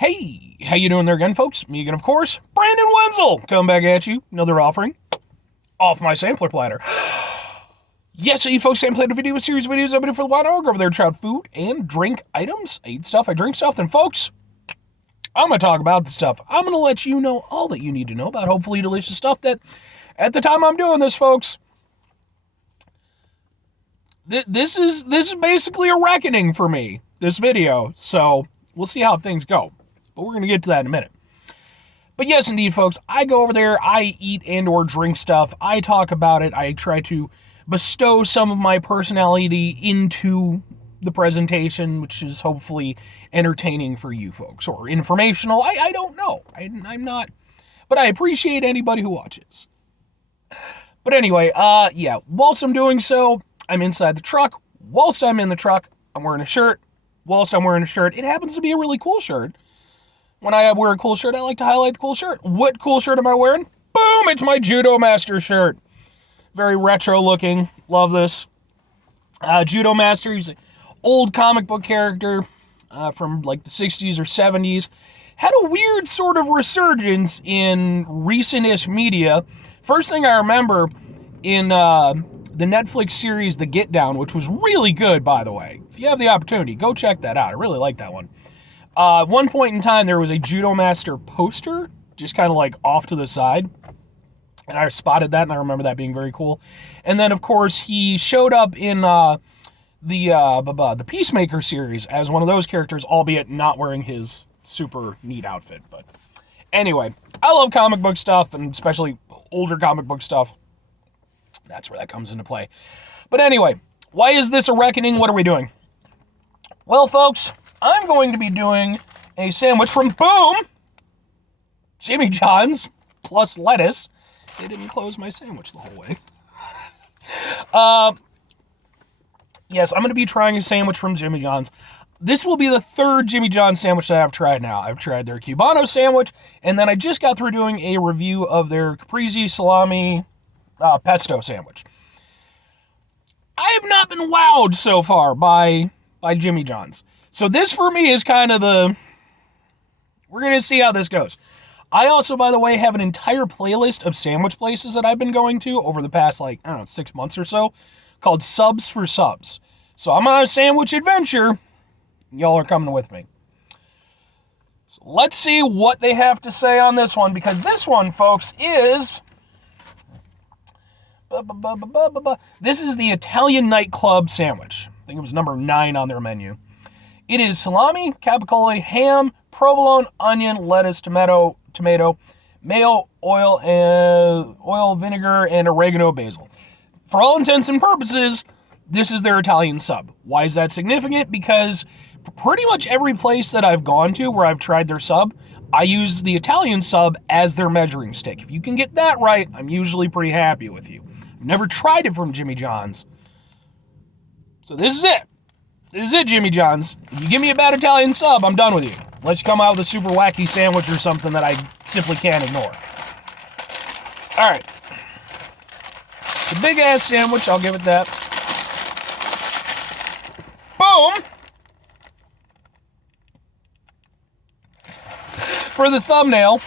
Hey, how you doing there again, folks? Me again, of course, Brandon Wenzel, coming back at you. Another offering off my sampler platter. Yes, you folks, sampler platter video, a series of videos I've been doing for a while now. Go over there, try out food and drink items. I eat stuff, I drink stuff. And folks, I'm going to talk about the stuff. I'm going to let you know all that you need to know about hopefully delicious stuff that, at the time I'm doing this, folks, this is basically a reckoning for me, this video. So we'll see how things go. But we're going to get to that in a minute. But yes, indeed, folks, I go over there, I eat and or drink stuff, I talk about it, I try to bestow some of my personality into the presentation, which is hopefully entertaining for you folks, or informational, I don't know, I'm not, but I appreciate anybody who watches. But anyway, yeah, whilst I'm doing so, I'm inside the truck. Whilst I'm in the truck, I'm wearing a shirt. Whilst I'm wearing a shirt, it happens to be a really cool shirt. When I wear a cool shirt, I like to highlight the cool shirt. What cool shirt am I wearing? Boom! It's my Judo Master shirt. Very retro looking. Love this. Judo Master, he's an old comic book character from like the 60s or 70s. Had a weird sort of resurgence in recent-ish media. First thing I remember in the Netflix series The Get Down, which was really good, by the way. If you have the opportunity, go check that out. I really like that one. At one point in time, there was a Judo Master poster, just kind of like off to the side. And I spotted that, and I remember that being very cool. And then, of course, he showed up in the Peacemaker series as one of those characters, albeit not wearing his super neat outfit. But anyway, I love comic book stuff, and especially older comic book stuff. That's where that comes into play. But anyway, why is this a reckoning? What are we doing? Well, folks, I'm going to be doing a sandwich from Boom! Jimmy John's plus lettuce. They didn't close my sandwich the whole way. Yes, I'm going to be trying a sandwich from Jimmy John's. This will be the third Jimmy John's sandwich that I've tried now. I've tried their Cubano sandwich, and then I just got through doing a review of their caprese salami pesto sandwich. I have not been wowed so far by Jimmy John's. So this for me is kind of we're going to see how this goes. I also, by the way, have an entire playlist of sandwich places that I've been going to over the past, 6 months or so, called Subs for Subs. So I'm on a sandwich adventure. Y'all are coming with me. So let's see what they have to say on this one, because this one, folks, is... This is the Italian nightclub sandwich. I think it was number 9 on their menu. It is salami, capicola, ham, provolone, onion, lettuce, tomato, mayo, oil, vinegar, and oregano basil. For all intents and purposes, this is their Italian sub. Why is that significant? Because pretty much every place that I've gone to where I've tried their sub, I use the Italian sub as their measuring stick. If you can get that right, I'm usually pretty happy with you. I've never tried it from Jimmy John's. So this is it. This is it, Jimmy John's. If you give me a bad Italian sub, I'm done with you. Unless you come out with a super wacky sandwich or something that I simply can't ignore. Alright. It's a big-ass sandwich, I'll give it that. Boom! For the thumbnail,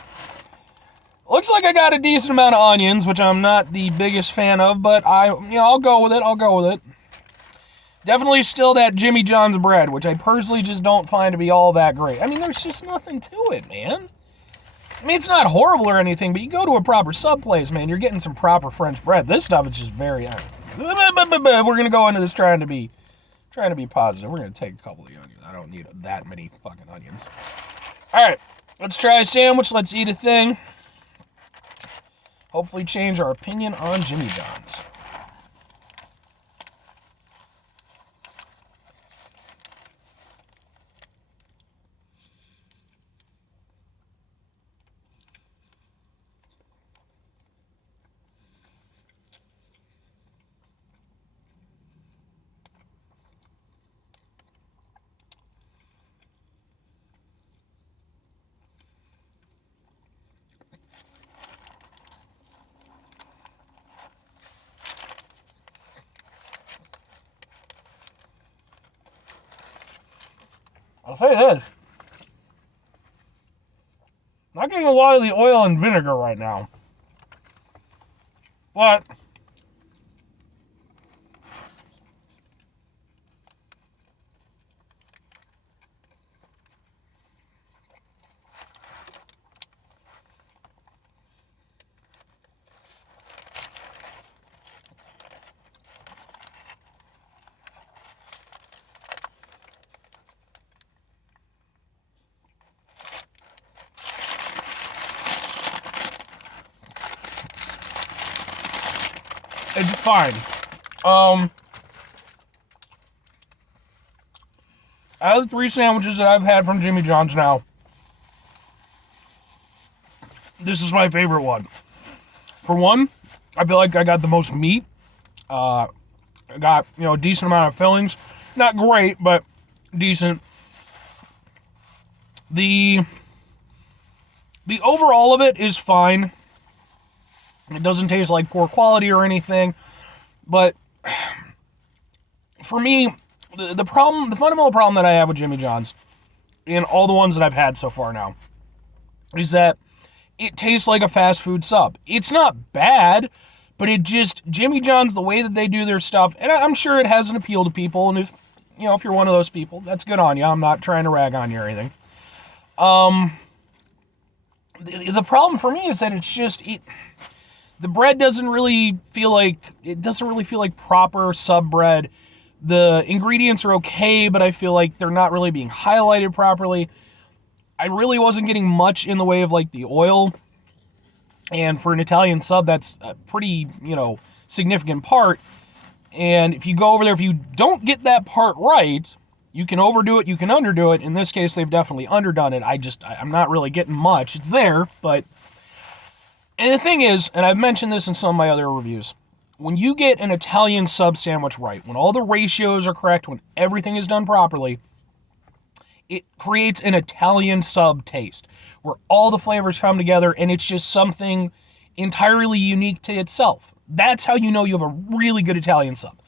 looks like I got a decent amount of onions, which I'm not the biggest fan of, but I'll go with it. Definitely still that Jimmy John's bread, which I personally just don't find to be all that great. I mean, there's just nothing to it, man. I mean, it's not horrible or anything, but you go to a proper sub place, man, you're getting some proper French bread. This stuff is just very... We're going to go into this trying to be positive. We're going to take a couple of the onions. I don't need that many fucking onions. All right, let's try a sandwich. Let's eat a thing. Hopefully change our opinion on Jimmy John's. I'll say this. Not getting a lot of the oil and vinegar right now. But it's fine. Out of the 3 sandwiches that I've had from Jimmy John's now, this is my favorite one. For one, I feel like I got the most meat. I got, a decent amount of fillings. Not great, but decent. The overall of it is fine. It doesn't taste like poor quality or anything. But for me, the fundamental problem that I have with Jimmy John's, in all the ones that I've had so far now, is that it tastes like a fast food sub. It's not bad, but Jimmy John's, the way that they do their stuff, and I'm sure it has an appeal to people, and if you're one of those people, that's good on you. I'm not trying to rag on you or anything. The problem for me is that the bread doesn't really feel like proper sub bread. The ingredients are okay, but I feel like they're not really being highlighted properly. I really wasn't getting much in the way of like the oil. And for an Italian sub, that's a pretty, significant part. And if you go over there, if you don't get that part right, you can overdo it, you can underdo it. In this case, they've definitely underdone it. I'm not really getting much. It's there, but... And the thing is, and I've mentioned this in some of my other reviews, when you get an Italian sub sandwich right, when all the ratios are correct, when everything is done properly, it creates an Italian sub taste where all the flavors come together and it's just something entirely unique to itself. That's how you know you have a really good Italian sub.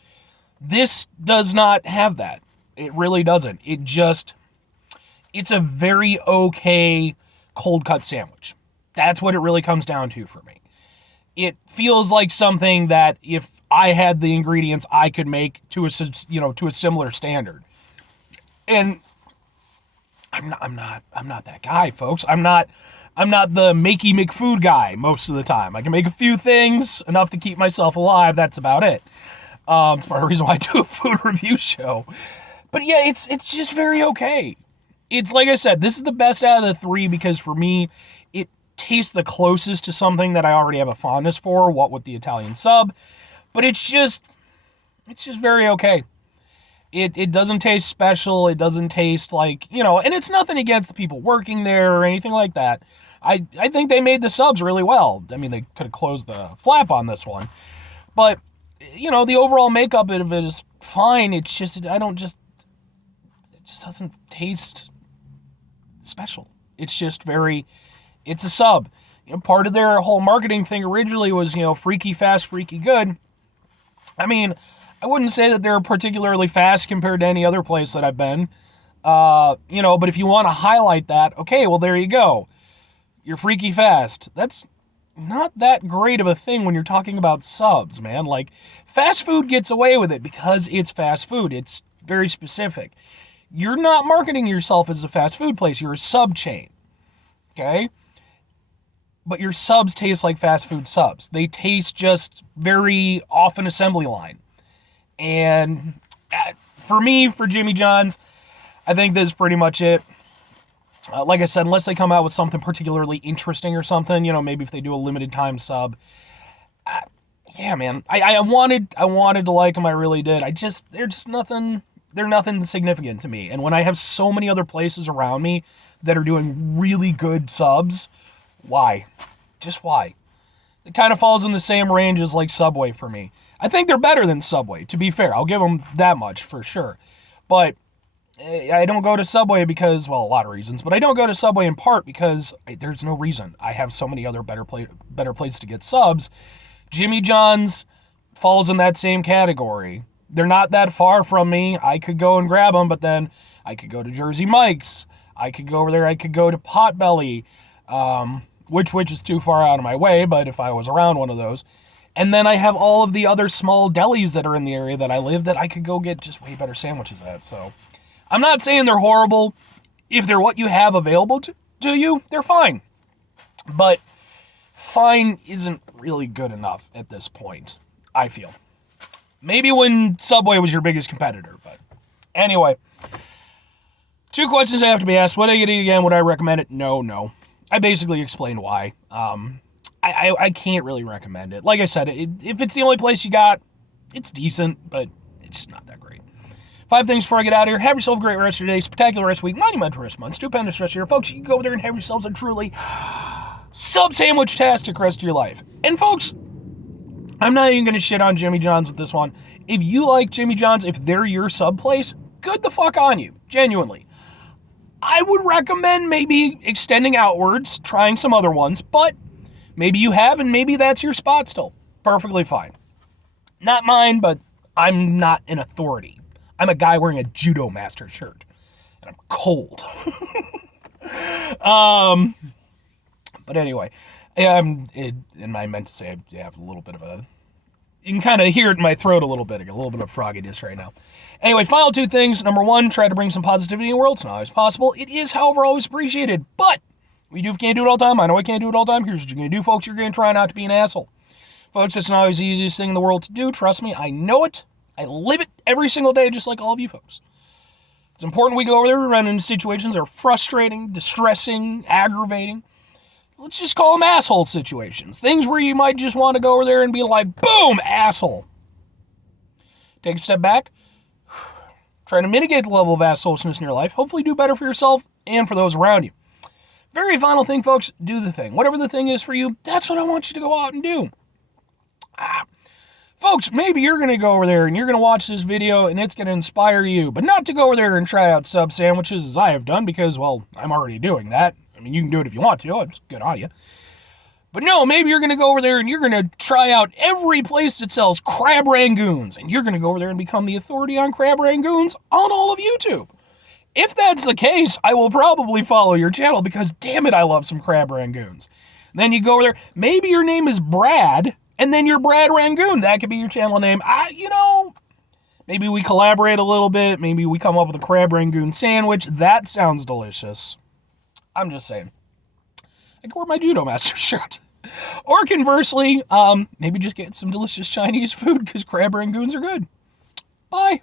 This does not have that. It really doesn't. It's a very okay cold cut sandwich. That's what it really comes down to for me. It feels like something that if I had the ingredients, I could make to a similar standard. And I'm not that guy, folks. I'm not the makey McFood guy most of the time. I can make a few things, enough to keep myself alive. That's about it. It's part of the reason why I do a food review show. But yeah, it's just very okay. It's like I said, this is the best out of the 3 because for me, it tastes the closest to something that I already have a fondness for, what with the Italian sub. But it's just very okay. It doesn't taste special. It doesn't taste like, and it's nothing against the people working there or anything like that. I think they made the subs really well. I mean, they could have closed the flap on this one. But, the overall makeup of it is fine. It just doesn't taste special. It's a sub. Part of their whole marketing thing originally was, freaky fast, freaky good. I mean, I wouldn't say that they're particularly fast compared to any other place that I've been. But if you want to highlight that, okay, well, there you go. You're freaky fast. That's not that great of a thing when you're talking about subs, man. Like, fast food gets away with it because it's fast food. It's very specific. You're not marketing yourself as a fast food place. You're a sub chain. Okay? But your subs taste like fast food subs. They taste just very off an assembly line. And for me, for Jimmy John's, I think this is pretty much it. Like I said, unless they come out with something particularly interesting or something, maybe if they do a limited time sub. Yeah, man. I wanted to like them. I really did. They're nothing significant to me. And when I have so many other places around me that are doing really good subs, why? Just why? It kind of falls in the same range as like Subway for me. I think they're better than Subway, to be fair. I'll give them that much for sure. But I don't go to Subway because, well, a lot of reasons, but I don't go to Subway in part because there's no reason. I have so many other better places to get subs. Jimmy John's falls in that same category. They're not that far from me. I could go and grab them, but then I could go to Jersey Mike's. I could go over there. I could go to Potbelly. which is too far out of my way, but if I was around one of those. And then I have all of the other small delis that are in the area that I live that I could go get just way better sandwiches at. So I'm not saying they're horrible. If they're what you have available to you, they're fine. But fine isn't really good enough at this point, I feel. Maybe when Subway was your biggest competitor, but anyway. 2 questions I have to be asked. Would I get it again? Would I recommend it? No. I basically explained why. I can't really recommend it. Like I said, if it's the only place you got, it's decent, but it's just not that great. 5 things before I get out of here. Have yourself a great rest of your day, spectacular rest of the week, monumental rest of the month, stupendous rest of your folks. You can go over there and have yourselves a truly sub-sandwich-tastic rest of your life. And folks, I'm not even going to shit on Jimmy John's with this one. If you like Jimmy John's, if they're your sub place, good the fuck on you. Genuinely. I would recommend maybe extending outwards, trying some other ones, but maybe you have, and maybe that's your spot still. Perfectly fine. Not mine, but I'm not an authority. I'm a guy wearing a Judo Master shirt, and I'm cold. But anyway, and I meant to say I have a little bit of a... You can kind of hear it in my throat a little bit. I got a little bit of frogginess right now. Anyway, final 2 things. Number 1, try to bring some positivity in the world. It's not always possible. It is, however, always appreciated. But we can't do it all the time. I know I can't do it all the time. Here's what you're going to do, folks. You're going to try not to be an asshole. Folks, it's not always the easiest thing in the world to do. Trust me, I know it. I live it every single day, just like all of you folks. It's important we go over there and run into situations that are frustrating, distressing, aggravating. Let's just call them asshole situations. Things where you might just want to go over there and be like, boom, asshole. Take a step back. Try to mitigate the level of assholeness in your life. Hopefully do better for yourself and for those around you. Very final thing, folks, do the thing. Whatever the thing is for you, that's what I want you to go out and do. Folks, maybe you're going to go over there and you're going to watch this video and it's going to inspire you, but not to go over there and try out sub sandwiches as I have done because, well, I'm already doing that. I mean, you can do it if you want to. It's good on you. But no, maybe you're going to go over there and you're going to try out every place that sells crab rangoons. And you're going to go over there and become the authority on crab rangoons on all of YouTube. If that's the case, I will probably follow your channel because, damn it, I love some crab rangoons. Then you go over there. Maybe your name is Brad, and then you're Brad Rangoon. That could be your channel name. Maybe we collaborate a little bit. Maybe we come up with a crab rangoon sandwich. That sounds delicious. I'm just saying. I can wear my Judo Master shirt. Or conversely, maybe just get some delicious Chinese food because crab rangoons are good. Bye.